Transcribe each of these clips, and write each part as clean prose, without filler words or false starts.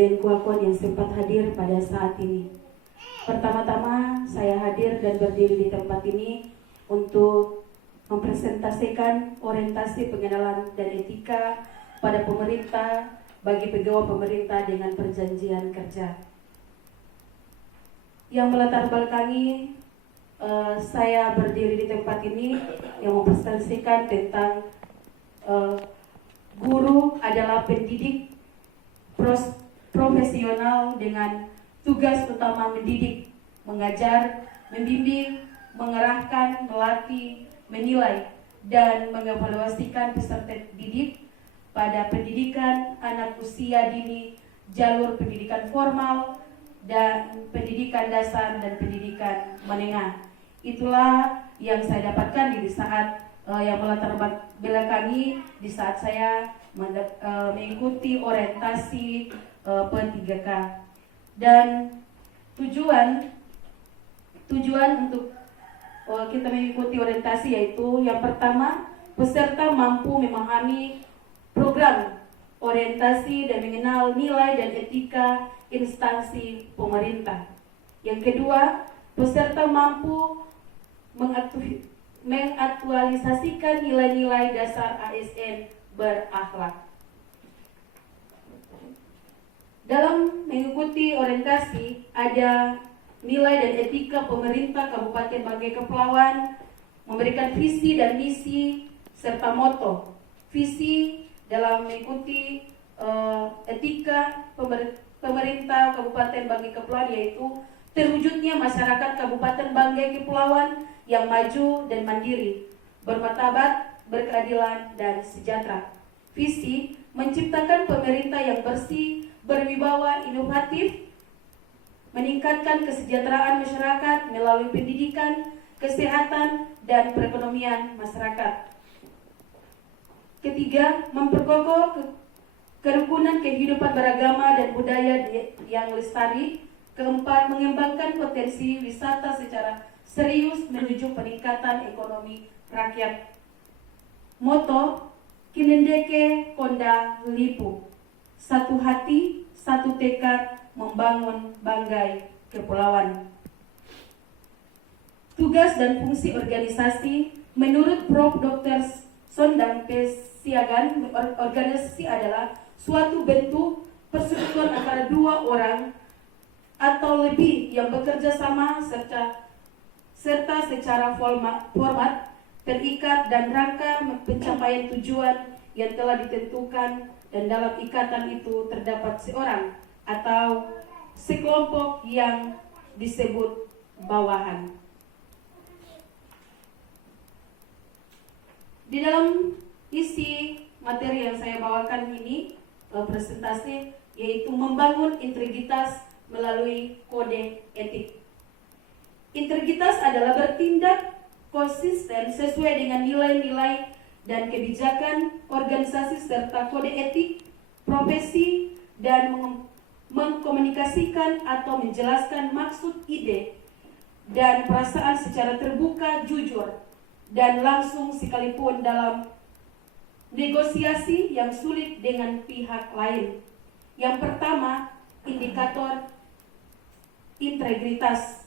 Zen Kuakon yang sempat hadir pada saat ini. Pertama-tama saya hadir dan berdiri di tempat ini untuk mempresentasikan orientasi pengenalan dan etika pada pemerintah bagi pegawai pemerintah dengan perjanjian kerja. Yang melatar belakangi saya berdiri di tempat ini yang mempresentasikan tentang guru adalah pendidik profesional dengan tugas utama mendidik, mengajar, membimbing, mengarahkan, melatih, menilai, dan mengevaluasikan peserta didik pada pendidikan anak usia dini, jalur pendidikan formal, dan pendidikan dasar dan pendidikan menengah. Itulah yang saya dapatkan di saat yang melatar belakangi di saat saya mengikuti orientasi P3K. Dan tujuan untuk kita mengikuti orientasi yaitu yang pertama, peserta mampu memahami program orientasi dan mengenal nilai dan etika instansi pemerintah. Yang kedua, peserta mampu mengaktualisasikan nilai-nilai dasar ASN berakhlak. Dalam mengikuti orientasi ada nilai dan etika pemerintah Kabupaten Banggai Kepulauan, memberikan visi dan misi serta moto. Visi dalam mengikuti etika pemerintah Kabupaten Banggai Kepulauan yaitu terwujudnya masyarakat Kabupaten Banggai Kepulauan yang maju dan mandiri, bermartabat, berkeadilan, dan sejahtera. Visi menciptakan pemerintah yang bersih, berwibawa, inovatif, meningkatkan kesejahteraan masyarakat melalui pendidikan, kesehatan, dan perekonomian masyarakat. Ketiga, memperkokoh kerukunan kehidupan beragama dan budaya yang lestari. Keempat, mengembangkan potensi wisata secara serius menuju peningkatan ekonomi rakyat. Moto, Kinendeke Konda Lipu, satu hati, satu tekad membangun Banggai Kepulauan. Tugas dan fungsi organisasi, menurut Prof. Dr. Sondang P. Siagan, organisasi adalah suatu bentuk persekutuan antara dua orang atau lebih yang bekerja sama serta secara format terikat dan rangka pencapaian tujuan yang telah ditentukan, dan dalam ikatan itu terdapat seorang atau sekelompok yang disebut bawahan. Di dalam isi materi yang saya bawakan ini presentasi yaitu membangun integritas melalui kode etik. Integritas adalah bertindak konsisten sesuai dengan nilai-nilai dan kebijakan organisasi serta kode etik profesi dan mengkomunikasikan atau menjelaskan maksud, ide, dan perasaan secara terbuka, jujur, dan langsung sekalipun dalam negosiasi yang sulit dengan pihak lain. Yang pertama, indikator integritas.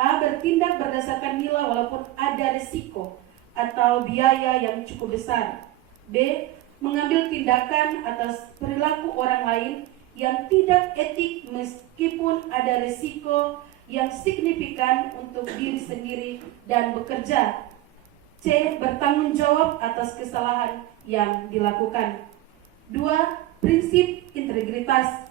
Bertindak berdasarkan nilai walaupun ada risiko atau biaya yang cukup besar. B. Mengambil tindakan atas perilaku orang lain yang tidak etik meskipun ada risiko yang signifikan untuk diri sendiri dan bekerja. C. Bertanggung jawab atas kesalahan yang dilakukan. 2. Prinsip integritas.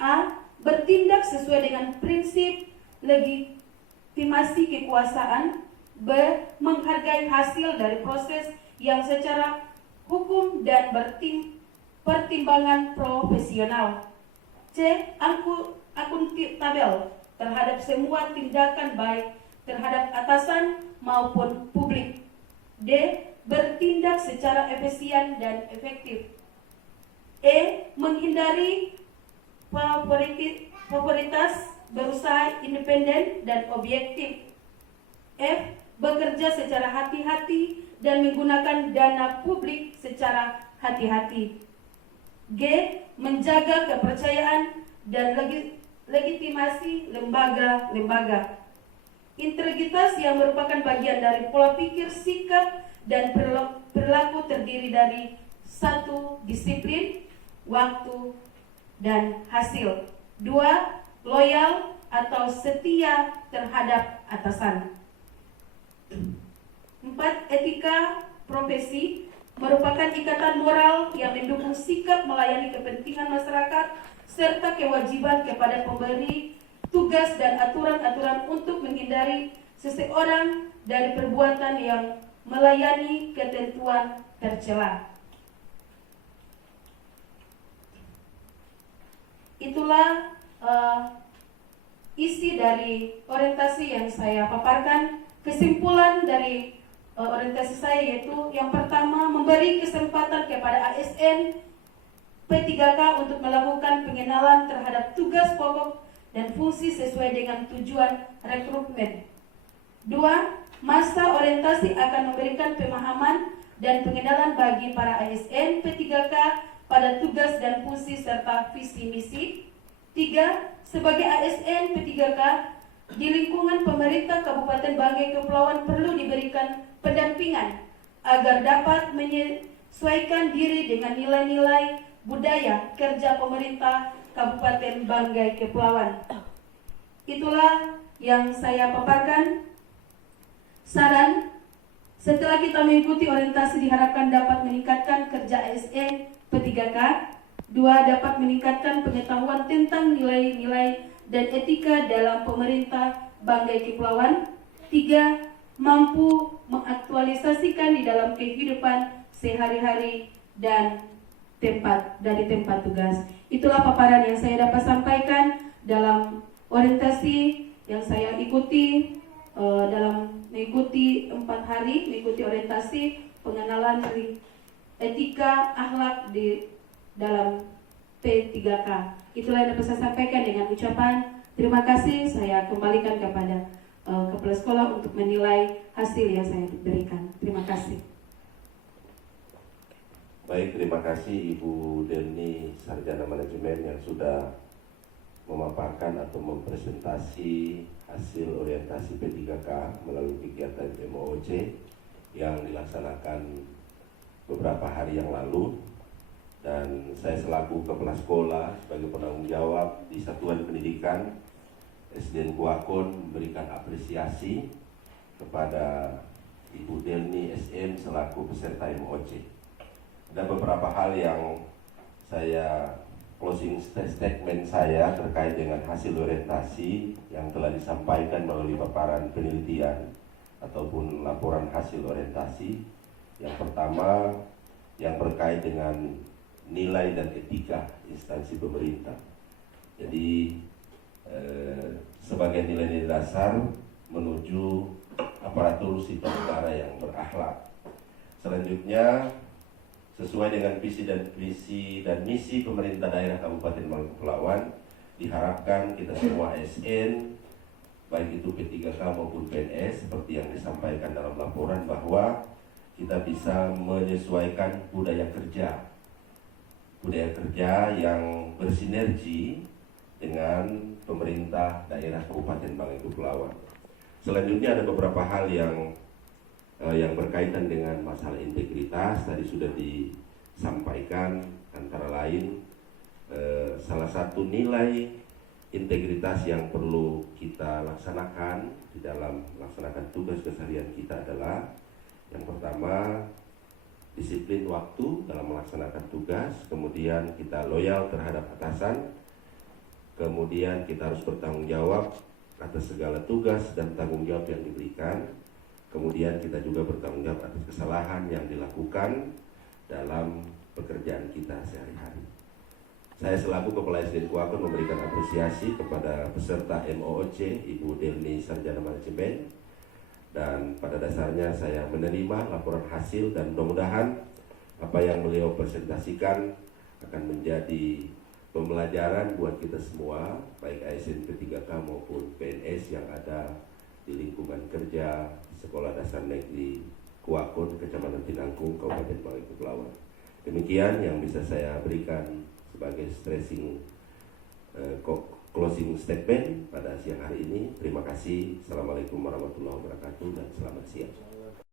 A. Bertindak sesuai dengan prinsip legitimasi kekuasaan. B. Menghargai hasil dari proses yang secara hukum dan pertimbangan profesional. C. Akuntabel terhadap semua tindakan baik terhadap atasan maupun publik. D. Bertindak secara efisien dan efektif. E. Menghindari favoritas, berusaha independen dan objektif. F. Bekerja secara hati-hati dan menggunakan dana publik secara hati-hati. G. menjaga kepercayaan dan legitimasi lembaga-lembaga. Integritas yang merupakan bagian dari pola pikir, sikap, dan perilaku terdiri dari 1. Disiplin, waktu, dan hasil. 2. Loyal atau setia terhadap atasan. 4. Etika profesi merupakan ikatan moral yang mendukung sikap melayani kepentingan masyarakat serta kewajiban kepada pemberi tugas dan aturan-aturan untuk menghindari seseorang dari perbuatan yang melayani ketentuan tercela. Itulah isi dari orientasi yang saya paparkan. Kesimpulan dari orientasi saya yaitu yang pertama, memberi kesempatan kepada ASN P3K untuk melakukan pengenalan terhadap tugas pokok dan fungsi sesuai dengan tujuan rekrutmen. 2. Masa orientasi akan memberikan pemahaman dan pengenalan bagi para ASN P3K pada tugas dan fungsi serta visi misi. 3. Sebagai ASN P3K di lingkungan pemerintah Kabupaten Banggai Kepulauan perlu diberikan pendampingan agar dapat menyesuaikan diri dengan nilai-nilai budaya kerja pemerintah Kabupaten Banggai Kepulauan. Itulah yang saya paparkan. Saran, setelah kita mengikuti orientasi diharapkan dapat meningkatkan kerja ASN P3K. 2. Dapat meningkatkan pengetahuan tentang nilai-nilai dan etika dalam pemerintah Banggai Kepulauan. 3. Mampu mengaktualisasikan di dalam kehidupan sehari-hari dan dari tempat tugas. Itulah paparan yang saya dapat sampaikan dalam orientasi yang saya ikuti dalam mengikuti 4 hari mengikuti orientasi pengenalan dari etika akhlak di dalam P3K. Itulah yang dapat saya sampaikan dengan ucapan terima kasih. Saya kembalikan kepada kepala sekolah untuk menilai hasil yang saya berikan. Terima kasih. Baik, terima kasih Ibu Delni Sarjana Manajemen yang sudah memaparkan atau mempresentasi hasil orientasi P3K melalui kegiatan MOOC yang dilaksanakan beberapa hari yang lalu. Dan saya selaku kepala sekolah sebagai penanggung jawab di Satuan Pendidikan SDN Kuakon memberikan apresiasi kepada Ibu Delni SM selaku peserta MOOC. Ada beberapa hal yang saya closing statement saya terkait dengan hasil orientasi yang telah disampaikan melalui paparan penelitian ataupun laporan hasil orientasi. Yang pertama, yang berkait dengan nilai dan etika instansi pemerintah. Jadi sebagai nilai-nilai dasar menuju aparatur sipil negara yang berakhlak. Selanjutnya, sesuai dengan visi dan misi pemerintah daerah Kabupaten Banggai Kepulauan, diharapkan kita semua ASN, baik itu P3K maupun PNS, seperti yang disampaikan dalam laporan, bahwa kita bisa menyesuaikan budaya kerja yang bersinergi dengan pemerintah daerah Kabupaten Banggai Kepulauan. Selanjutnya ada beberapa hal yang berkaitan dengan masalah integritas. Tadi sudah disampaikan, antara lain salah satu nilai integritas yang perlu kita laksanakan di dalam melaksanakan tugas keseharian kita adalah yang pertama, disiplin waktu dalam melaksanakan tugas. Kemudian kita loyal terhadap atasan. Kemudian kita harus bertanggung jawab atas segala tugas dan tanggung jawab yang diberikan. Kemudian kita juga bertanggung jawab atas kesalahan yang dilakukan dalam pekerjaan kita sehari-hari. Saya selaku Kepala SDN Kuakon memberikan apresiasi kepada peserta MOOC Ibu Delni Sarjana Manajemen, dan pada dasarnya saya menerima laporan hasil dan mudah-mudahan apa yang beliau presentasikan akan menjadi pembelajaran buat kita semua, baik ASN P3K maupun PNS yang ada di lingkungan kerja Sekolah Dasar Negeri Kuakon, Kecamatan Tinangkung, Kabupaten Banggai Kepulauan. Demikian yang bisa saya berikan sebagai closing statement pada siang hari ini. Terima kasih. Assalamualaikum warahmatullahi wabarakatuh dan selamat siang.